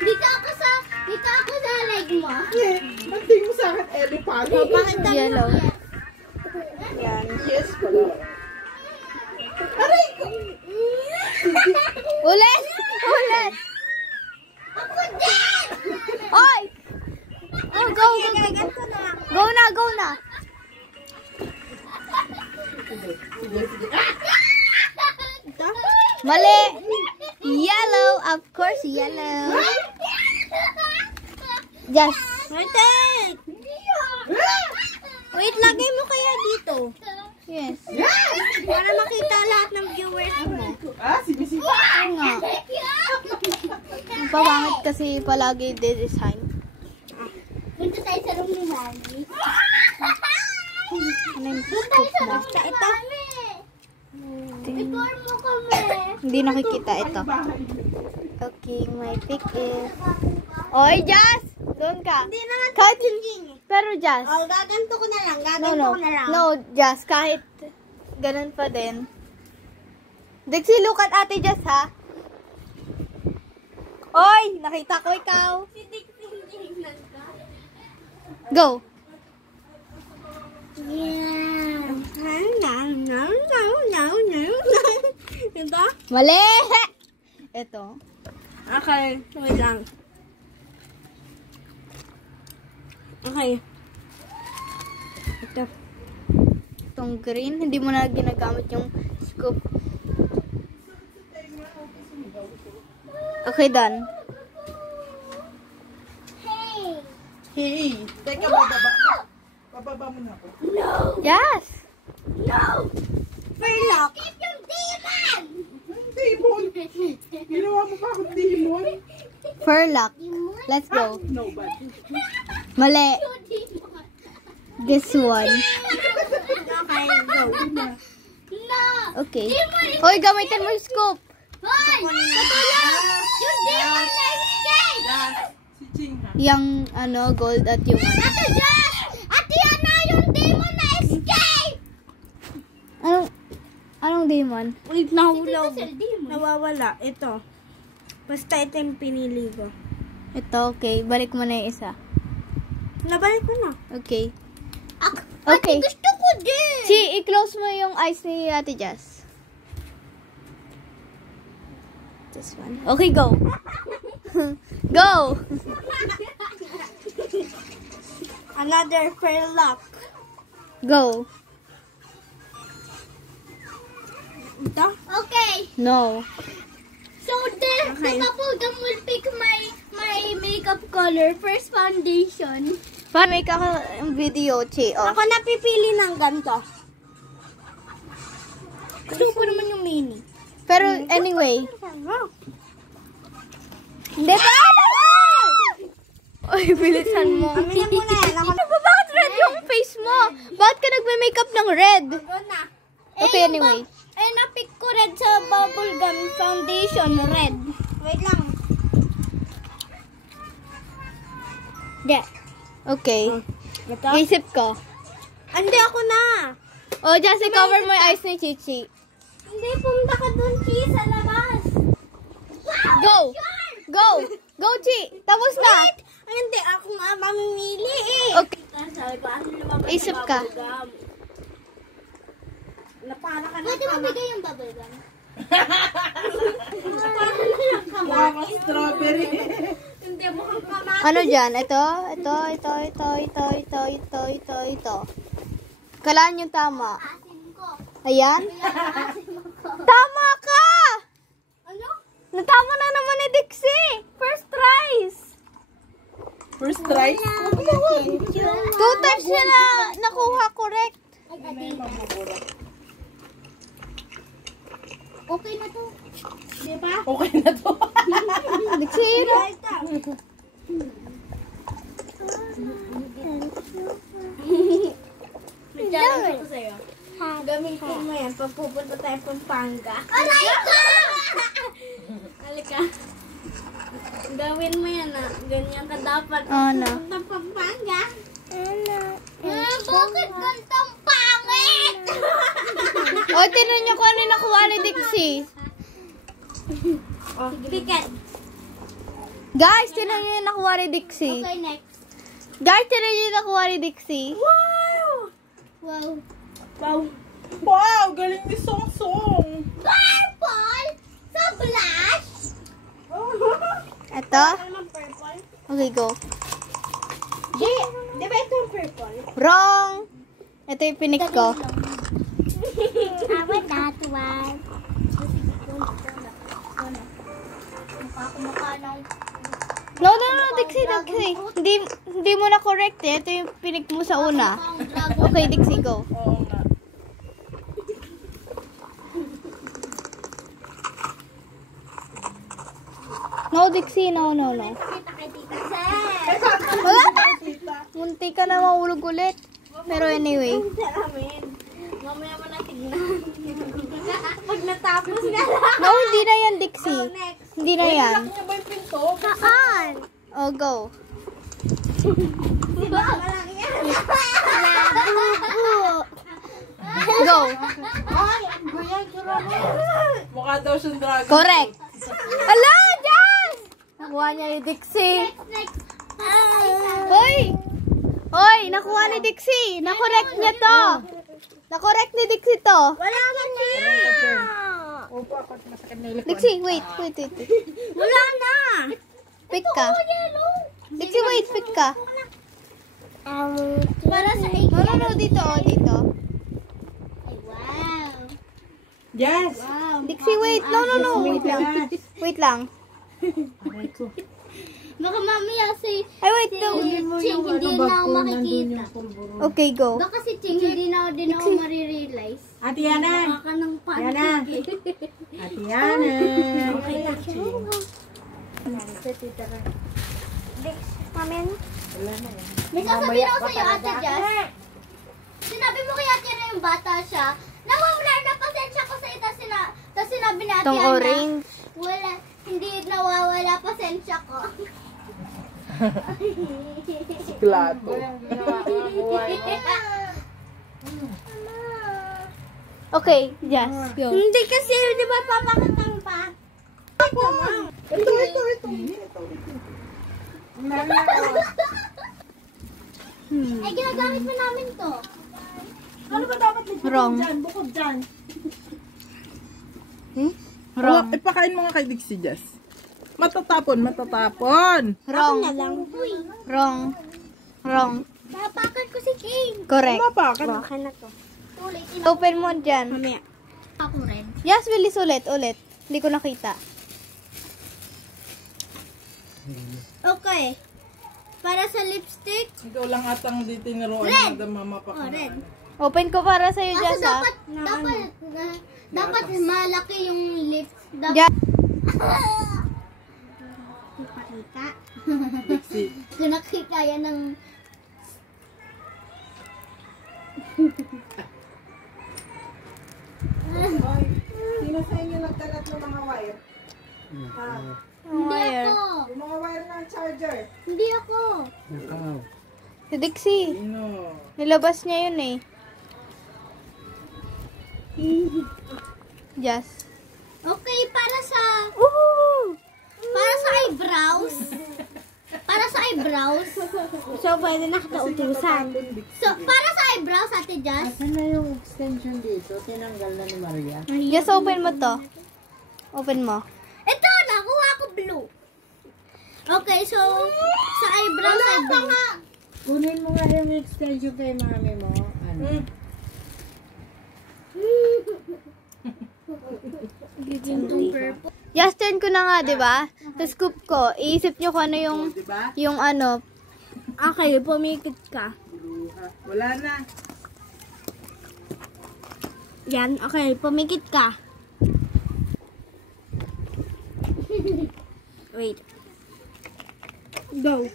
Dito ako sa leg mo. Ang tingin mo sa akin, elephant. Yellow. Yan. Yes, pala. Aray ko! Ulit! Ulit! Ako din! Oy! Oh, go! Go na, go na! Sige, sige. Mali! Yellow! Of course, yellow! Just. Wait, lagay mo kaya dito. Yes. Para makita lahat ng viewers mo. Sige. Oo nga. Ang pangit kasi palagi design. Punta tayo sa room ni Mami. Ano yung Punta tayo sa mo? room na ito. Iporm mo kami. Hindi nakikita ito. Okay, my pick is... Oy, Jazz! Doon ka. Hindi naman Kahit tingin. pero Jazz. Oh, gaganto ko na lang. No, Jazz, kahit ganun pa din. Dixie, look at Ate Jazz, ha? Oy, nakita ko ikaw. Si Dixie ka. Go. Yeah. Ito? Mali! Ito. Okay, wait lang. Okay. Ito. Itong green, hindi mo na ginagamit yung scoop. Okay, done. Hey! Teka, bababa. Bababa mo na ako. Yes! No! Furlock! Keep yung demon! Demon! Ginawa mo pa akong demon? Furlock. Let's go. No, but... Mali. This one. Okay, go. No! Okay. Hoy, gamitin mo yung scoop. Hoy! Patulong! Yung demon na escape! Si Ching, ha? Yung, gold at yung Ate Jess! Ate Ana, yung demon na escape! Anong demon? Wait, nahulog. Nawawala. Ito. Basta ito yung pinili ko. Ito, okay. Balik mo na yung isa. Nabalik ko na. Okay. Okay. Okay. Gusto ko din! I-close mo yung eyes ni Ate Jess. This one. Okay, go. Go! Another furlock. Go. Ito? Okay. No. So the couple gum will pick my makeup color. First foundation. Para make ako yung video, Chi. Oh. Ako napipili ng ganito. Gusto ko naman yung mini. Pero anyway. Hindi pa! Oy, bilisan mo. Aminin mo na yan. Ako Bakit red yung face mo? Bakit ka nagme-makeup ng red? na. Okay, anyway. Napick ko red sa bubble gum foundation. Red. Wait lang. Yeah. Okay. Ito? Isip ko. Hindi ako na. Oh, just cover mo yung eyes ni Chichi. Hindi, pumunta ka dun, Chi, sa labas. Go! Go! Go, Chi! Tapos na! Wait! Ay, hindi, ako nga mamimili eh. Okay. Isip ka. Napara ka na. Pwede mabigay yung bubble gum. Wow, strawberry. Hindi, mukhang kamay. Ano dyan? Ito. Kalaan yung tama. Asin ko. Ayan. Asin ko. Tama ka! Ano? Natama na naman ni Dixie. First tries. First try? 2 times niya na nakuha correct. Okay na to. Diba? Okay na to. Dixie, Challenge ko sa'yo. Gamitin mo yan pag pupunta tayo Pampanga. Aray ko! Halika. Gawin mo yan ah. Ganyan ka dapat. Ano? Pupunta Pampanga. Bakit gantong pangit? O, tinan niyo kung ano yung nakuha ni Dixie. Oh, picket. Guys, tinan nyo yung nakuha ni Dixie. Okay, next. Guys, tinan nyo yung nakuha ni Dixie. Wow! Wow. Wow, galing ni Song Song. Purple! Sa blush! Ito. Ano purple? Okay, go. Di ba ito yung purple? Wrong! Ito yung pinik ko. How about that one? No, Dixie. Hindi mo na correct eh. Ito yung pinik mo sa una. Okay, Dixie, go. Oo nga. No, Dixie, no. Wala na. Munti ka na mahulog ulit. Pero anyway. Mamaya mo na tignan. Pag natapos na lang. No, hindi na yan, Dixie. Next. Hindi na yan. Laki niya ba yung pinto? Saan? Oh, go. Diba? Malaki yan. Go. Ay, ang guyay, Mukha daw siyang dragon. Correct. Ala, Jazz! Nakuha niya ni Dixie. Next. Hoy, nakuha ni Dixie. Nakorek niya to. Nakorek ni Dixie to. Wala man siya. Opo, ako masakit na ilikon. Dixie, wait. Wala na. Pick ka. Dixie, wait, pick ka. Para sa egg. No, dito, dito. Ay, wow. Yes. Wow. Dixie, wait. No. Wait lang. Baka mamaya si Ay, wait. Ching hindi na ako makikita. Okay, go. Baka si Ching hindi na ako marirealize. Ate Yana. Baka ng pancake. Ate Yana. Okay na. Mamen. May sasabihin ako sa'yo, Ate Jess. Sinabi mo kay Ate na yung bata siya. Nawawala na pasensya ko sa ita. Tapos sinabi ni Ate Itong Ana, orange. wala, hindi nawawala pasensya ko. Plato. Okay, Jazz, go. Hindi kasi, di ba papakatang pa? Ito. Ay, ginagamit mo namin to. Ano ba dapat nito Wrong. dyan? Bukod dyan. Wrong. Ipakain mo nga kay Dixie Jess. Matatapon. Wrong. Uy, Wrong. napakan ko si King. Correct. Mapakan. Okay na to. Ulit, Open mo dyan. mamaya. Ako rin. Yes, bilis ulit. Hindi ko nakita. Okay. Para sa lipstick. Ikaw lang atang di tinuruan Red. na mama pa Oh, red. Open ko para sa'yo, Kaso Jazz, ha? dapat malaki yung lips. Jazz. Ipakita. Dixie. Kung nakita yan ng... Sino sa inyo nagkalat ng mga wire? Hindi ako. Yung mga wire ng charger. Hindi ako. Si Dixie. Sino? Nilabas niya yun eh. Jazz. Okay, para sa eyebrows. Para sa eyebrows. So, pwede na katautusan. So, para sa eyebrows, Ate Jazz. Ano yung extension dito? Tinanggal na ni Maria. Jazz, open mo to. Open mo. Ito, nakuha ko blue. Okay, so, sa eyebrows, Kunin mo nga yung extension kay mami mo. Ano? Just turn ko na nga, di ba? Sa scoop ko, iisip nyo kung ano Diba? yung ano. Okay, pumikit ka. Wala na. Yan, okay, pumikit ka. Wait. Go.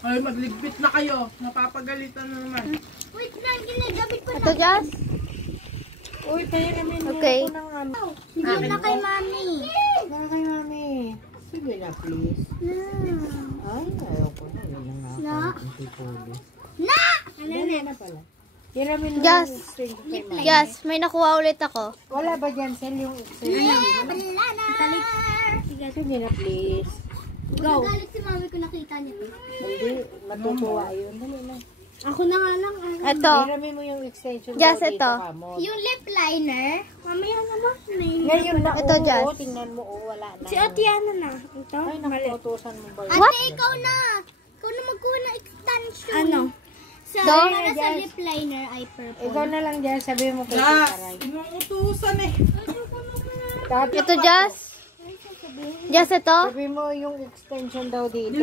Ay, magligpit na kayo. Napapagalitan na naman. Wait lang, ginagamit ko Ito, Jazz? Uy, pahiramin mo Okay. ako ng ano. Bigyan na kay mami. Baka kay mami. Sige na, please. Ay, ayoko na. Yun na nga. Na. Hindi pwede. Na! Ano Dali na pala. Hiramin mo Jas. yung extension kay mami. Yes, may nakuha ulit ako. Wala ba dyan, Sel, yung extension? Sige na, please. Go. Galit si mami ko nakita niya to. Hindi, matutuwa yun. Dali na. Ako na nga lang. Ito. Hiramin mo yung extension Jas, daw dito ito. ka mo. Yung lip liner. Mamaya na ba? Ngayon na, Ito, Jas. tingnan mo, wala na. Si Atiana na. Ito. Ay, nakutusan mo ba yun? What? Ikaw na. Ikaw na magkuha ng extension. Ano? Sa, Do? para sa lip liner ay purple. Ikaw na lang dyan, sabihin mo kay Jas, Tita Ray. inuutusan eh. Tapos, Ito, Jas. Jas, ito. sabihin mo yung extension daw dito.